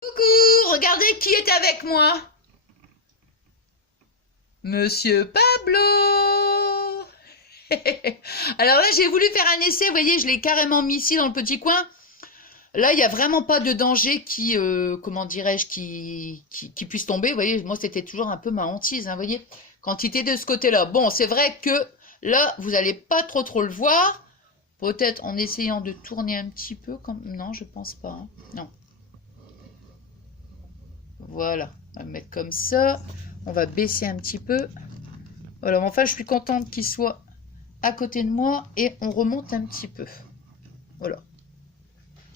Coucou, regardez qui est avec moi. Monsieur Pablo. Alors là, j'ai voulu faire un essai, vous voyez, je l'ai carrément mis ici dans le petit coin. Là, il n'y a vraiment pas de danger qui, comment dirais-je, qui puisse tomber. Vous voyez, moi, c'était toujours un peu ma hantise, hein, vous voyez, quand il était de ce côté-là. Bon, c'est vrai que là, vous n'allez pas trop le voir. Peut-être en essayant de tourner un petit peu. Comme... Non, je pense pas. Hein. Non. Voilà, on va le mettre comme ça. On va baisser un petit peu. Voilà, mais enfin, je suis contente qu'il soit à côté de moi et on remonte un petit peu. Voilà.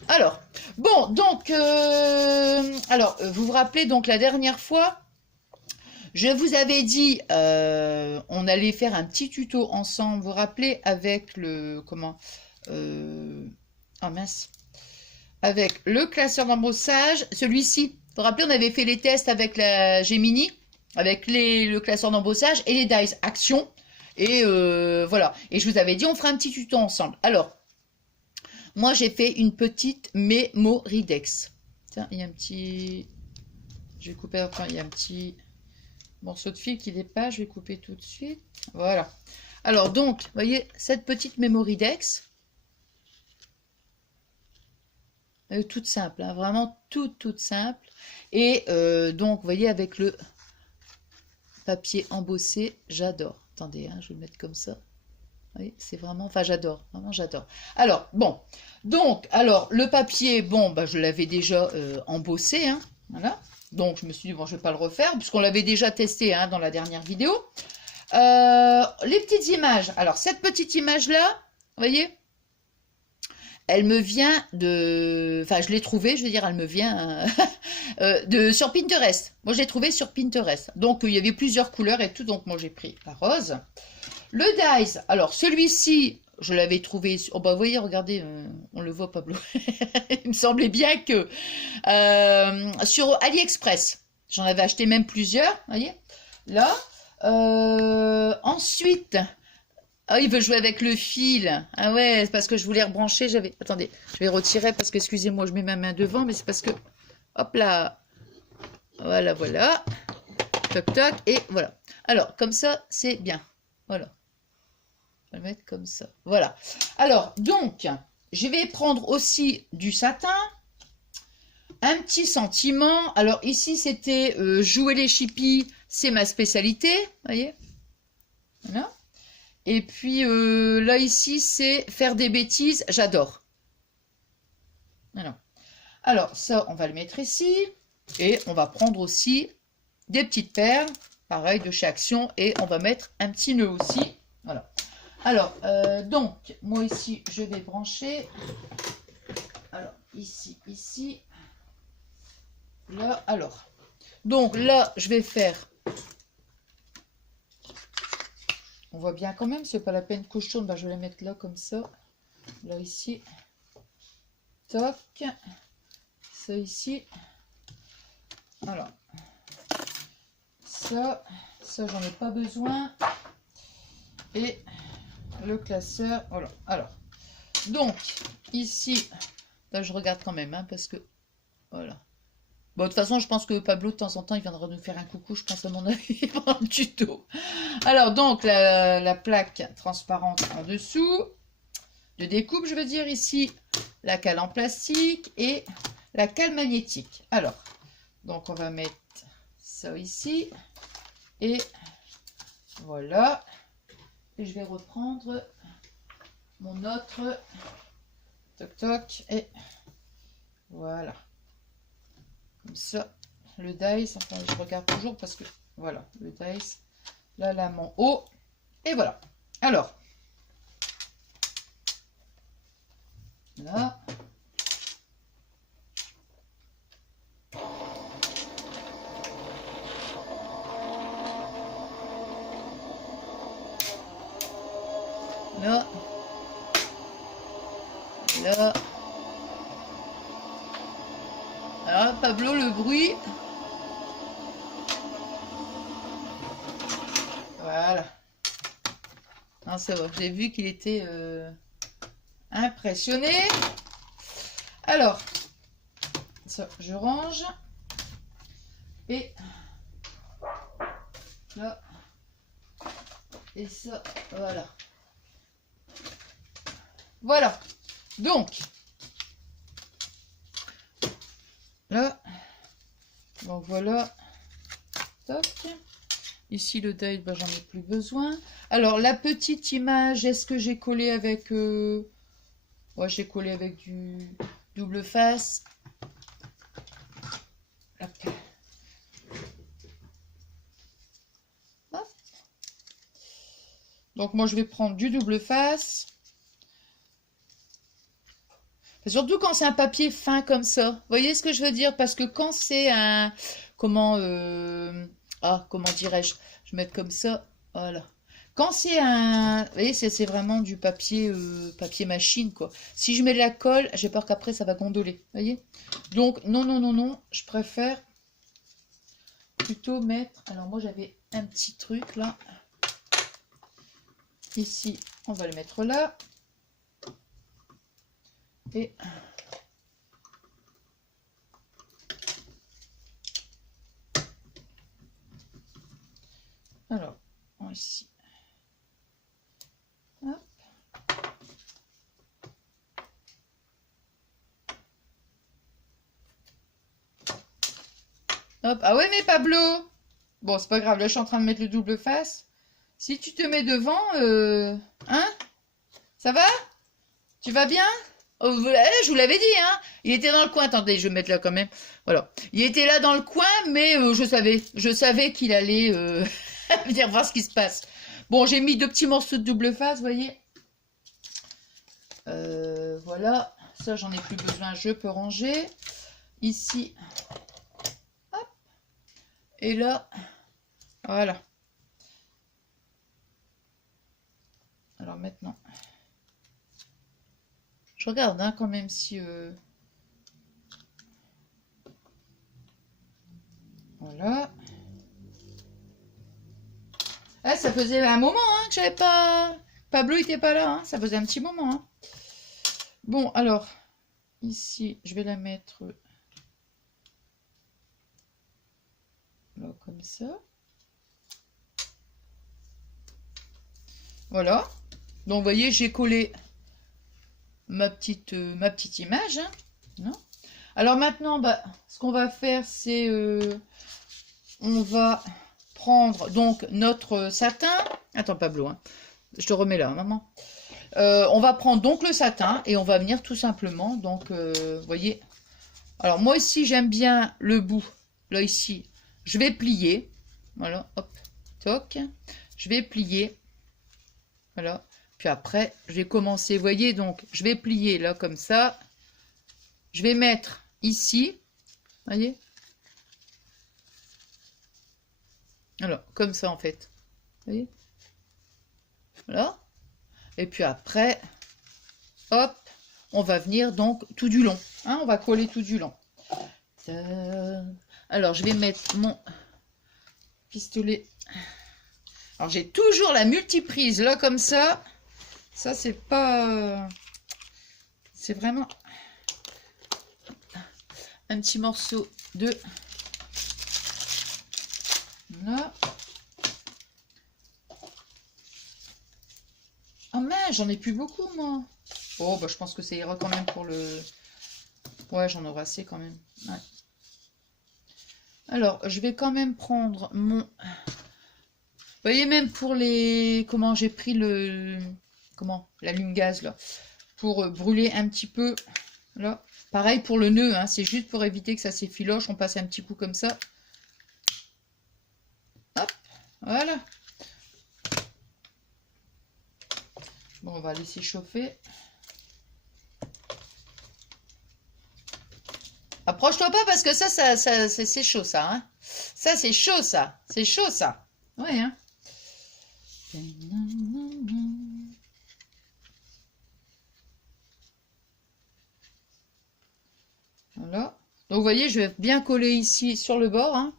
Alors, bon, donc, vous vous rappelez, donc, la dernière fois, je vous avais dit, on allait faire un petit tuto ensemble, vous vous rappelez, avec le, comment, oh mince, avec le classeur d'embossage, celui-ci. Vous vous rappelez, on avait fait les tests avec la Gemini, avec le classeur d'embossage et les dies action. Et voilà. Et je vous avais dit, on fera un petit tuto ensemble. Alors, moi, j'ai fait une petite mémoridex. Tiens, il y a un petit... Je vais couper, enfin, il y a un petit morceau de fil qui dépasse. Je vais couper tout de suite. Voilà. Alors, donc, vous voyez, cette petite mémoridex, toute simple, hein, vraiment toute simple. Et donc, vous voyez, avec le papier embossé, j'adore. Attendez, hein, je vais le mettre comme ça. Oui, c'est vraiment, enfin j'adore, vraiment j'adore. Alors, bon, donc, alors, le papier, bon, bah, je l'avais déjà embossé, hein, voilà. Donc, je me suis dit, bon, je ne vais pas le refaire, puisqu'on l'avait déjà testé hein, dans la dernière vidéo. Les petites images. Alors, cette petite image-là, vous voyez, elle me vient de... Enfin, je l'ai trouvée, je veux dire, elle me vient sur Pinterest. Moi, je l'ai trouvée sur Pinterest. Donc, il y avait plusieurs couleurs et tout. Donc, moi, j'ai pris la rose. Le dies, alors, celui-ci, je l'avais trouvé... Oh, bah, vous voyez, regardez, on le voit, Pablo. Il me semblait bien que... sur AliExpress, j'en avais acheté même plusieurs, vous voyez. Là. Ensuite... Ah, il veut jouer avec le fil. Ah ouais, c'est parce que je voulais rebrancher. J'avais. Attendez, je vais retirer parce que, excusez-moi, je mets ma main devant, mais c'est parce que. Hop là. Voilà, voilà. Toc, toc, et voilà. Alors, comme ça, c'est bien. Voilà. Je vais le mettre comme ça. Voilà. Alors, donc, je vais prendre aussi du satin. Un petit sentiment. Alors, ici, c'était jouer les chippies. C'est ma spécialité. Vous voyez? Voilà. Et puis là, ici, c'est faire des bêtises. J'adore. Alors, ça, on va le mettre ici. Et on va prendre aussi des petites perles. Pareil, de chez Action. Et on va mettre un petit nœud aussi. Voilà. Alors, donc, moi ici, je vais brancher. Alors, ici. Là, alors. Donc, là, je vais faire... On voit bien quand même, c'est pas la peine que je tourne. Bah, je vais la mettre là comme ça. Là ici. Toc. Ça ici. Alors. Ça j'en ai pas besoin. Et le classeur. Voilà. Alors. Donc, ici. Là, je regarde quand même, hein, parce que. Voilà. Bon, de toute façon, je pense que Pablo, de temps en temps, il viendra nous faire un coucou, je pense, à mon avis, pour un tuto. Alors, donc, la plaque transparente en dessous, de découpe, je veux dire, ici, la cale en plastique et la cale magnétique. Alors, donc, on va mettre ça ici, et voilà. Et je vais reprendre mon autre, toc toc, et voilà. Comme ça, le dice, enfin je regarde toujours parce que, voilà, le dice, la lame en haut, et voilà. Alors, là, là, là. Alors, Pablo, le bruit. Voilà. Non, c'est bon, j'ai vu qu'il était impressionné. Alors, ça, je range. Et là. Et ça, voilà. Voilà. Donc, là. Donc voilà. Toc. Ici, le deuil, ben, j'en ai plus besoin. Alors, la petite image, est-ce que j'ai collé avec... Ouais, j'ai collé avec du double face. Hop. Hop. Donc, moi, je vais prendre du double face. Surtout quand c'est un papier fin comme ça. Vous voyez ce que je veux dire? Parce que quand c'est un... Comment... comment dirais-je? Je vais mettre comme ça. Voilà. Quand c'est un... Vous voyez, c'est vraiment du papier, papier machine, quoi. Si je mets de la colle, j'ai peur qu'après, ça va gondoler. Vous voyez? Donc, non, non, non, non. Je préfère plutôt mettre... Alors, moi, j'avais un petit truc, là. Ici, on va le mettre là. Et... Alors, ici. Hop. Hop. Ah ouais, mais Pablo! Bon, c'est pas grave, là, je suis en train de mettre le double face. Si tu te mets devant, hein? Ça va? Tu vas bien? Oh, je vous l'avais dit, hein? Il était dans le coin. Attendez, je vais mettre là quand même. Voilà. Il était là dans le coin, mais je savais qu'il allait venir voir ce qui se passe. Bon, j'ai mis 2 petits morceaux de double face, vous voyez? Voilà. Ça, j'en ai plus besoin. Je peux ranger. Ici. Hop. Et là. Voilà. Alors maintenant. Je regarde hein, quand même si... Voilà. Ah, ça faisait un moment hein, que j'avais pas... Pablo n'était pas là, hein. Ça faisait un petit moment. Hein. Bon, alors, ici, je vais la mettre là, comme ça. Voilà. Donc, vous voyez, j'ai collé ma petite image. Hein. Non alors maintenant, bah, ce qu'on va faire, c'est... on va prendre donc notre satin. Attends, Pablo, hein. Je te remets là, maman. On va prendre donc le satin et on va venir tout simplement, donc, vous voyez. Alors, moi ici, j'aime bien le bout. Là, ici, je vais plier. Voilà, hop, toc. Je vais plier. Voilà. Puis après, je vais commencer, vous voyez, donc, je vais plier là, comme ça. Je vais mettre ici, vous voyez. Alors, comme ça, en fait. Vous voyez. Voilà. Et puis après, hop, on va venir donc tout du long. Hein, on va coller tout du long. Alors, je vais mettre mon pistolet. Alors, j'ai toujours la multiprise là, comme ça. Ça, c'est pas... c'est vraiment un petit morceau de... Là. Oh mince, j'en ai plus beaucoup, moi. Oh, bah, je pense que ça ira quand même pour le... Ouais, j'en aurai assez quand même. Ouais. Alors, je vais quand même prendre mon... Vous voyez, même pour les... Comment j'ai pris le... Comment? L'allume-gaz, là. Pour brûler un petit peu. Là. Pareil pour le nœud, hein. C'est juste pour éviter que ça s'effiloche. On passe un petit coup comme ça. Hop. Voilà. Bon, on va laisser chauffer. Approche-toi pas parce que ça c'est chaud, ça. Hein. Ça, c'est chaud, ça. C'est chaud, ça. Ouais, hein. Voilà. Donc, vous voyez, je vais bien coller ici sur le bord. Hein.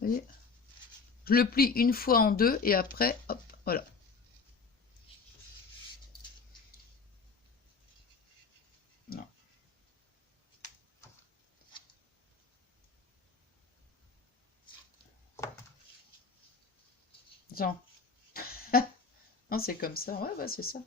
Vous voyez. Je le plie une fois en deux et après, hop, voilà. Non. Attends. Non, c'est comme ça. Ouais, bah, c'est ça.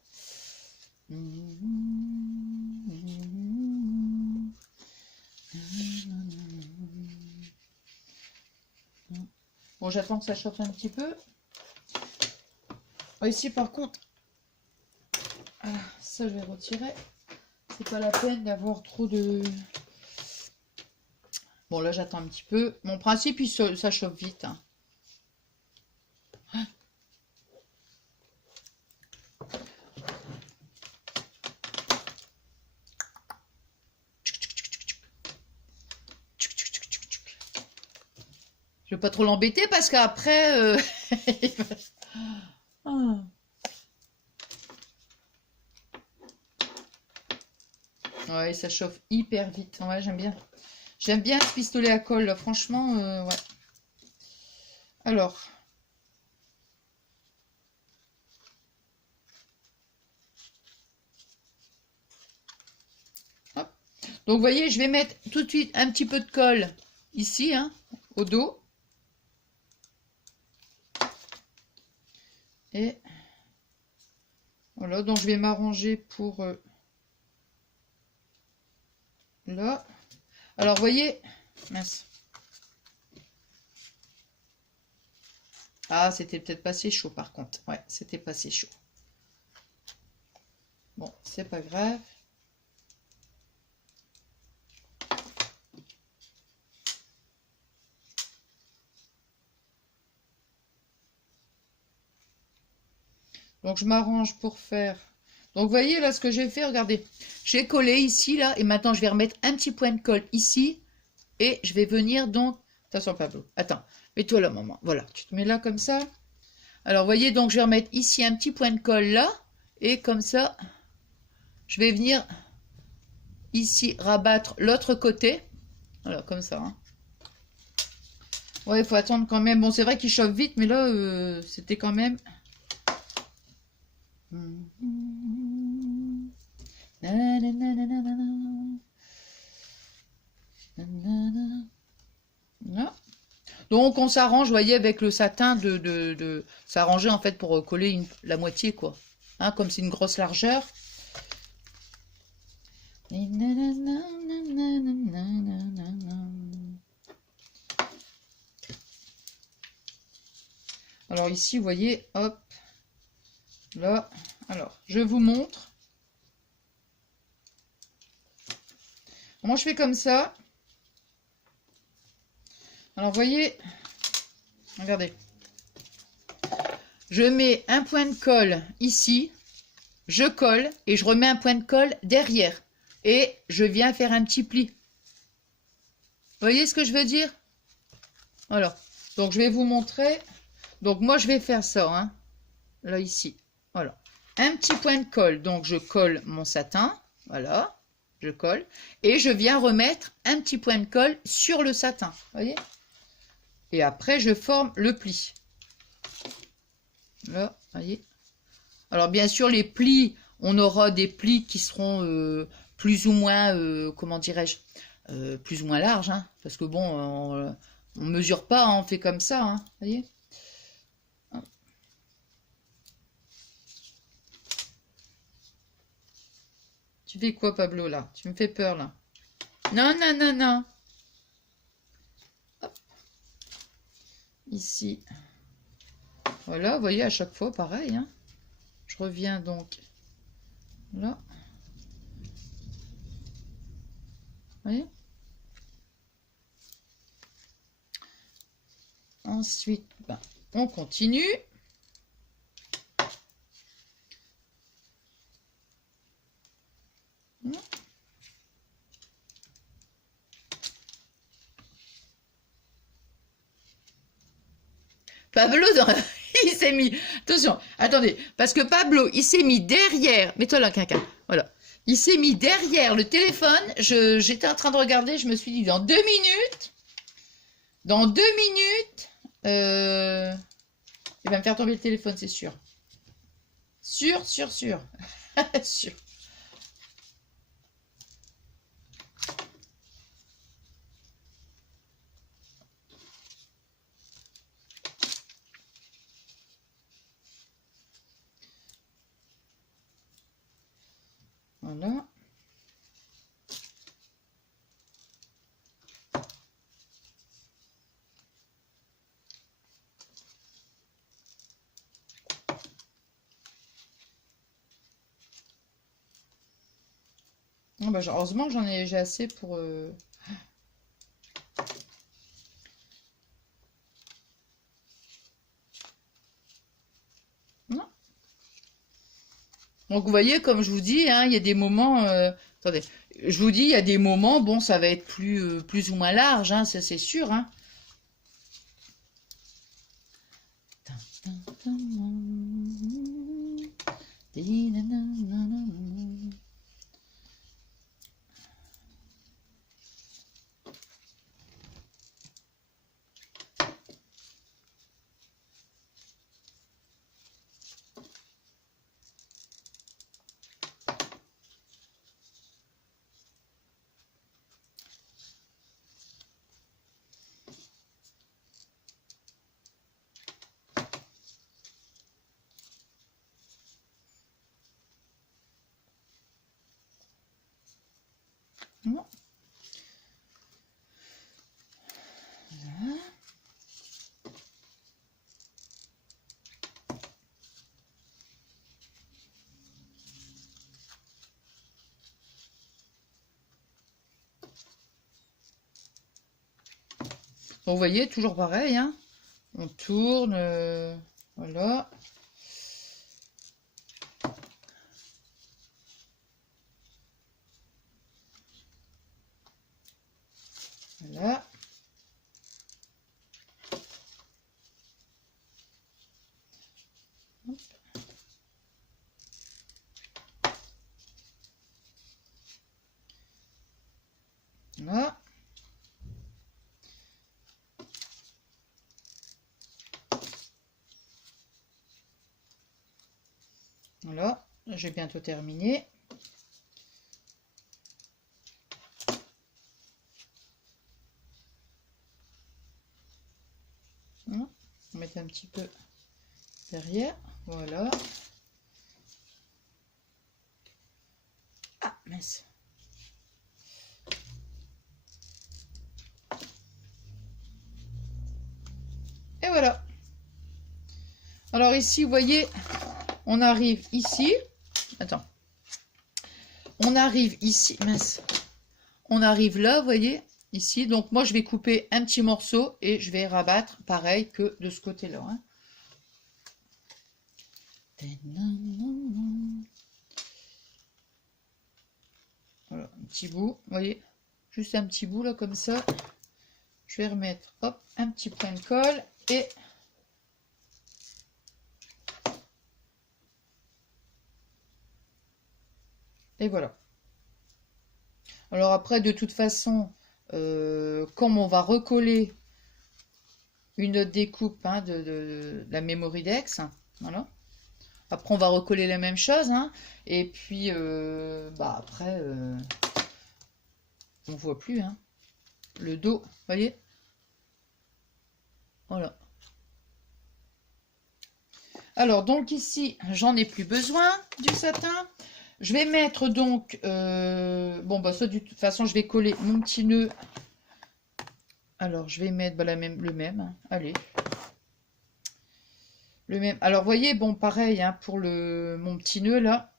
Bon, j'attends que ça chauffe un petit peu. Oh, ici, par contre, ça, je vais retirer. C'est pas la peine d'avoir trop de... Bon, là, j'attends un petit peu. Mon principe, ça chauffe vite. Hein. Je vais pas trop l'embêter parce qu'après... Ah. Ouais, ça chauffe hyper vite. Ouais, j'aime bien. J'aime bien ce pistolet à colle, là. Franchement, ouais. Alors. Hop. Donc, vous voyez, je vais mettre tout de suite un petit peu de colle ici, hein, au dos. Et voilà, donc je vais m'arranger pour là. Alors, vous voyez, mince. Ah, c'était peut-être pas assez chaud par contre. Ouais, c'était pas assez chaud. Bon, c'est pas grave. Donc, je m'arrange pour faire... Donc, vous voyez là ce que j'ai fait, regardez. J'ai collé ici, là, et maintenant, je vais remettre un petit point de colle ici. Et je vais venir donc... Attention, Pablo. Attends, mets-toi là, maman. Voilà, tu te mets là comme ça. Alors, vous voyez, donc, je vais remettre ici un petit point de colle là. Et comme ça, je vais venir ici rabattre l'autre côté. Voilà, comme ça. Hein. Ouais, il faut attendre quand même. Bon, c'est vrai qu'il chauffe vite, mais là, c'était quand même... Donc, on s'arrange, vous voyez, avec le satin de s'arranger, en fait, pour coller la moitié, quoi. Hein, comme c'est une grosse largeur. Alors ici, vous voyez, hop, là. Alors, je vous montre. Moi, je fais comme ça. Alors, vous voyez, regardez. Je mets un point de colle ici. Je colle et je remets un point de colle derrière. Et je viens faire un petit pli. Vous voyez ce que je veux dire? Voilà. Donc, je vais vous montrer. Donc, moi, je vais faire ça. Hein. Là, ici. Voilà. Un petit point de colle. Donc, je colle mon satin. Voilà. Je colle. Et je viens remettre un petit point de colle sur le satin. Vous voyez? Et après, je forme le pli. Là, vous voyez? Alors, bien sûr, les plis, on aura des plis qui seront plus ou moins, comment dirais-je, plus ou moins larges. Hein, parce que bon, on mesure pas, hein, on fait comme ça. Hein, vous voyez? Tu fais quoi, Pablo, là? Tu me fais peur, là. Non, non, non, non. Hop. Ici. Voilà, vous voyez, à chaque fois, pareil. Hein. Je reviens donc là. Vous voyez? Ensuite, ben, on continue. Pablo, il s'est mis... Attention, attendez. Parce que Pablo, il s'est mis derrière... Mets-toi là, caca. Voilà. Il s'est mis derrière le téléphone. J'étais en train de regarder. Je me suis dit, dans 2 minutes... Dans 2 minutes... il va me faire tomber le téléphone, c'est sûr. Sûr, sûr, sûr. Sûr. Oh, bah, heureusement que j'ai assez pour... Non. Donc vous voyez, comme je vous dis, hein, il y a des moments... attendez, je vous dis, il y a des moments, bon, ça va être plus ou moins large, hein, ça c'est sûr. Hein. Non. Voilà. Bon, vous voyez, toujours pareil, hein. On tourne, voilà. Voilà. Hop. Voilà. Voilà, j'ai bientôt terminé. Voilà. On va mettre un petit peu derrière. Voilà. Ah, mince. Et voilà. Alors ici, vous voyez, on arrive ici. Attends. On arrive ici. Mince. On arrive là, vous voyez, ici. Donc moi, je vais couper un petit morceau et je vais rabattre pareil que de ce côté-là. Hein. Voilà, un petit bout, vous voyez, juste un petit bout là comme ça. Je vais remettre, hop, un petit point de colle et voilà. Alors après, de toute façon, comme on va recoller une autre découpe hein, de la Mémoridex, voilà. Après, on va recoller la même chose, hein, et puis, bah après, on voit plus, hein, le dos, vous voyez, voilà. Alors, donc ici, j'en ai plus besoin du satin. Je vais mettre donc, bon, bah ça, de toute façon, je vais coller mon petit nœud. Alors, je vais mettre bah, le même, hein. Allez. Le même. Alors, vous voyez, bon, pareil, hein, pour mon petit nœud, là,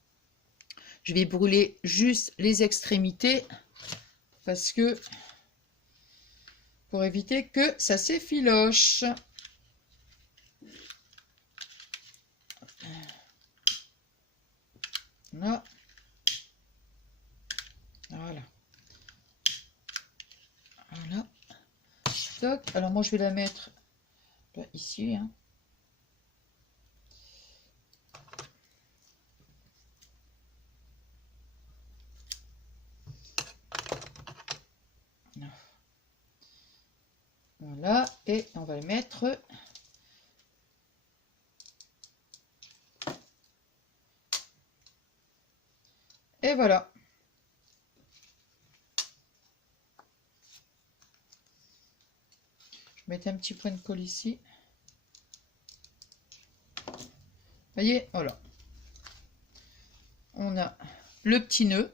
je vais brûler juste les extrémités parce que, pour éviter que ça s'effiloche. Là. Voilà. Voilà. Toc. Alors, moi, je vais la mettre là, ici, hein. Voilà, et on va le mettre et voilà. Je vais mettre un petit point de colle ici. Vous voyez, voilà. On a le petit nœud,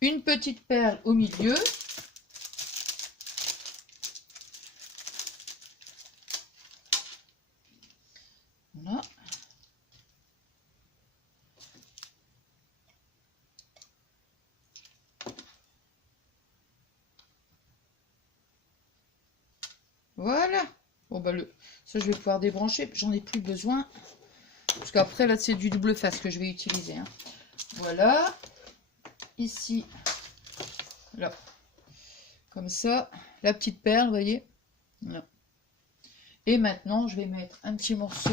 une petite perle au milieu. Voilà. Voilà. Bon, bah, ça, je vais pouvoir débrancher. J'en ai plus besoin. Parce qu'après, là, c'est du double face que je vais utiliser. Hein. Voilà. Ici. Là. Comme ça. La petite perle, vous voyez. Là. Et maintenant, je vais mettre un petit morceau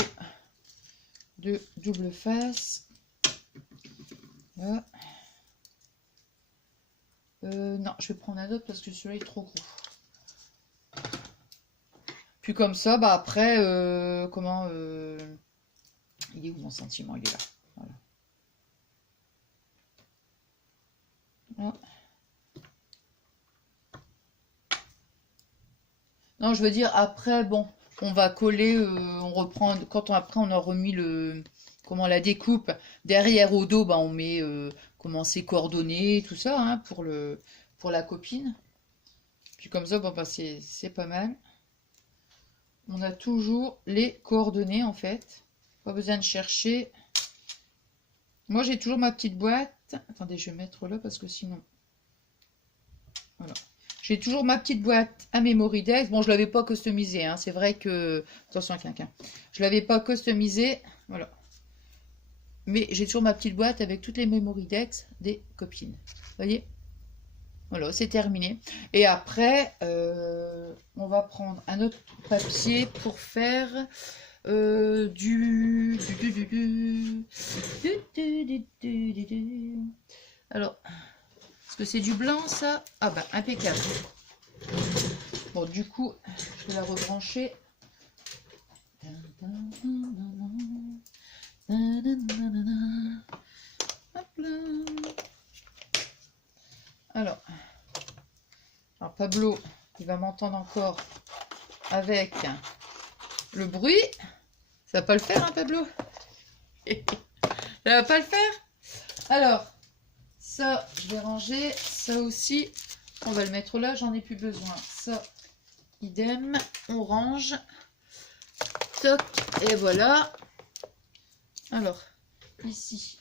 de double face. Là. Non, je vais prendre un autre parce que celui-là est trop gros. Puis comme ça, bah après, comment... il est où mon sentiment? Il est là. Voilà. Là. Non, je veux dire, après, bon, on va coller, on reprend, après on a remis comment la découpe, derrière au dos, bah, on met, comment c'est coordonné, tout ça, hein, pour la copine. Puis comme ça, bon, bah, c'est pas mal. On a toujours les coordonnées, en fait. Pas besoin de chercher. Moi, j'ai toujours ma petite boîte. Attendez, je vais mettre là, parce que sinon... Voilà. J'ai toujours ma petite boîte à Memoridex. Bon, je ne l'avais pas customisée. Hein. C'est vrai que... Attention, quelqu'un. Je ne l'avais pas customisée. Voilà. Mais j'ai toujours ma petite boîte avec toutes les Memoridex des copines. Vous voyez? Voilà, c'est terminé. Et après, on va prendre un autre papier pour faire Alors, est-ce que c'est du blanc, ça? Ah bah, impeccable. Bon, du coup, je vais la rebrancher. Hop là. Alors, Pablo, il va m'entendre encore avec le bruit. Ça va pas le faire, hein, Pablo? Ça va pas le faire? Alors, ça, je vais ranger. Ça aussi, on va le mettre là. J'en ai plus besoin. Ça, idem. On range. Toc. Et voilà. Alors, ici.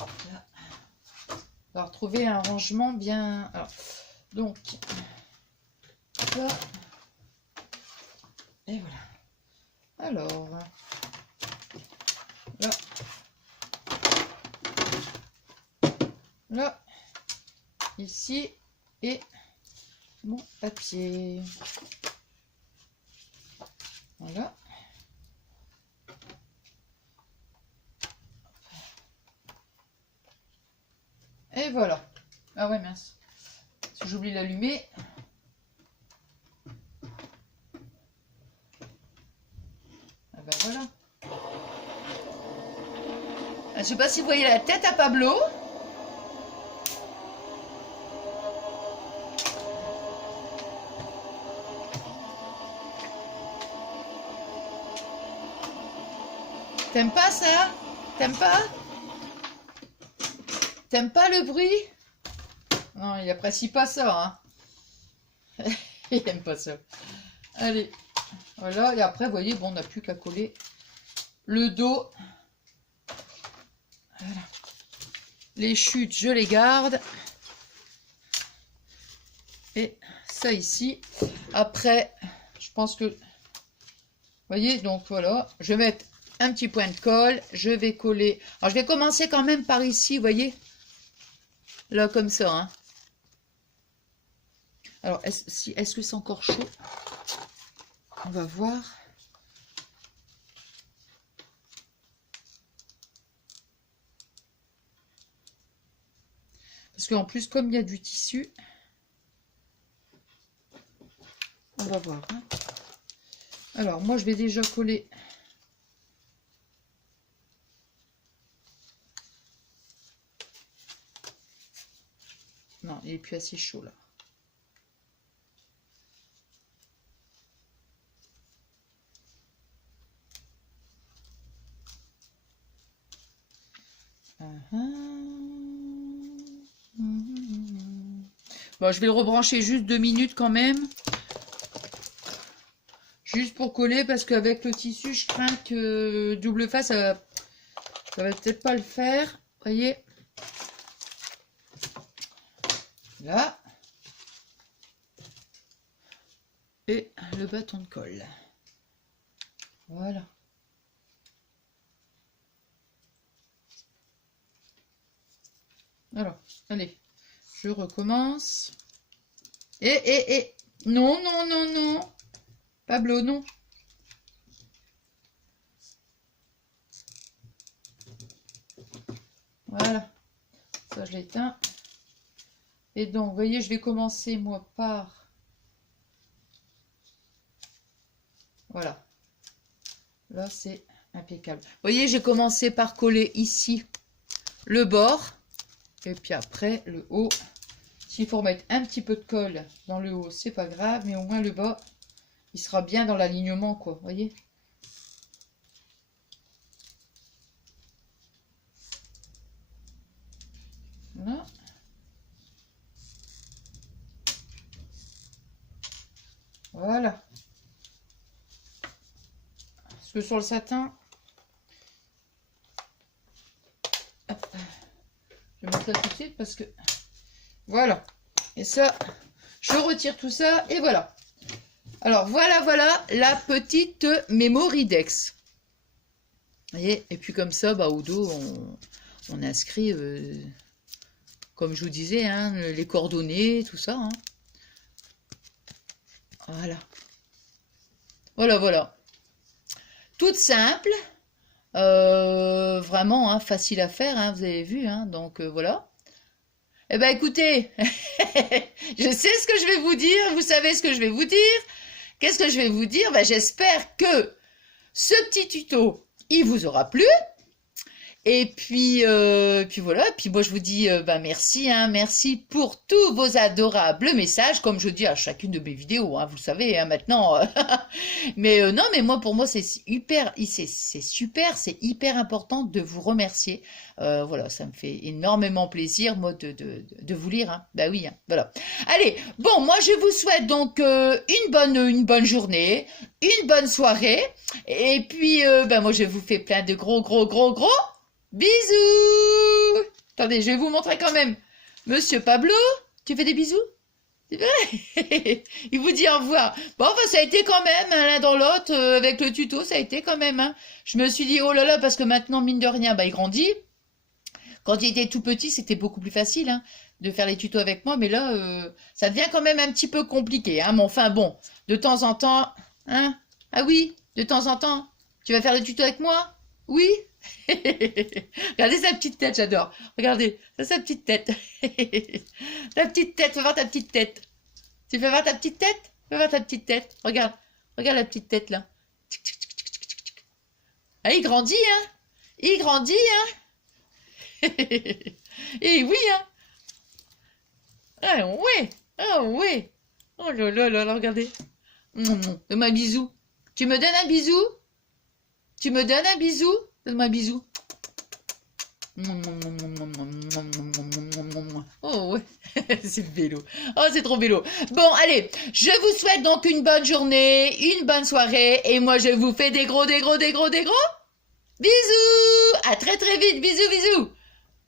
Là. On va retrouver un rangement bien... Alors, donc, là. Et voilà. Alors, là. Là. Ici. Et mon papier. Voilà. Et voilà. Ah ouais, mince. Si j'oublie d'allumer. Ah ben voilà. Je sais pas si vous voyez la tête à Pablo. T'aimes pas ça? T'aimes pas? T'aimes pas le bruit? Non, il apprécie pas ça, hein. Il aime pas ça. Allez, voilà. Et après, vous voyez, bon, on n'a plus qu'à coller le dos. Voilà. Les chutes, je les garde. Et ça ici. Après, je pense que... Vous voyez, donc voilà. Je vais mettre un petit point de colle. Je vais coller... Alors, je vais commencer quand même par ici, vous voyez. Là, comme ça, hein. Alors, est-ce que c'est encore chaud? On va voir. Parce qu'en plus, comme il y a du tissu, on va voir. Hein. Alors, moi, je vais déjà coller. Non, il n'est plus assez chaud, là. Bon, je vais le rebrancher juste 2 minutes quand même. Juste pour coller, parce qu'avec le tissu, je crains que double face, ça va peut-être pas le faire. Vous voyez? Là. Et le bâton de colle. Voilà. Alors, allez, je recommence. Et, non, non, non, non. Pablo, non. Voilà. Ça, je l'éteins. Et donc, vous voyez, je vais commencer, moi, par... Voilà. Là, c'est impeccable. Vous voyez, j'ai commencé par coller ici le bord. Et puis après, le haut. S'il faut remettre un petit peu de colle dans le haut, c'est pas grave. Mais au moins, le bas, il sera bien dans l'alignement, quoi. Vous voyez? Voilà. Voilà. Parce que sur le satin... Hop. Je vais mettre ça tout de suite parce que... Voilà. Et ça, je retire tout ça et voilà. Alors, voilà la petite Memoridex. Vous voyez? Et puis comme ça, bah, au dos, on inscrit, comme je vous disais, hein, les coordonnées, tout ça. Hein. Voilà. Voilà. Toute simple. Vraiment, hein, facile à faire, hein, vous avez vu. Hein, donc, voilà. Eh ben écoutez, je sais ce que je vais vous dire, vous savez ce que je vais vous dire. Qu'est-ce que je vais vous dire? Ben, j'espère que ce petit tuto, il vous aura plu. Et puis voilà, et puis moi je vous dis ben merci, hein, merci pour tous vos adorables messages, comme je dis à chacune de mes vidéos, hein, vous le savez hein, maintenant. Mais non, mais moi pour moi c'est super, c'est super, c'est hyper important de vous remercier. Voilà, ça me fait énormément plaisir, moi, de vous lire. Hein. Bah oui, hein, voilà. Allez, bon, moi je vous souhaite donc une bonne journée, une bonne soirée, et puis ben moi je vous fais plein de gros bisous! Attendez, je vais vous montrer quand même. Monsieur Pablo, tu fais des bisous? C'est vrai? Il vous dit au revoir. Bon, enfin, ça a été quand même, hein, l'un dans l'autre, avec le tuto, ça a été quand même. Hein. Je me suis dit, oh là là, parce que maintenant, mine de rien, bah, il grandit. Quand il était tout petit, c'était beaucoup plus facile hein, de faire les tutos avec moi. Mais là, ça devient quand même un petit peu compliqué. Hein. Mais enfin, bon, de temps en temps... Hein? Ah oui, de temps en temps. Tu vas faire le tuto avec moi? Oui? Regardez sa petite tête, j'adore. Regardez, ça sa petite tête. Ta petite tête, fais voir ta petite tête. Tu fais voir ta petite tête? Fais voir ta petite tête. Regarde, regarde la petite tête là. Ah, il grandit, hein? Il grandit, hein? Et oui, hein? Ah ouais, ah ouais. Oh là là là, regardez. Donne-moi un bisou. Tu me donnes un bisou? Tu me donnes un bisou? Donne-moi un bisou. Oh ouais, c'est vélo. Oh, c'est trop vélo. Bon, allez, je vous souhaite donc une bonne journée, une bonne soirée, et moi je vous fais des gros bisous. À très vite, bisous.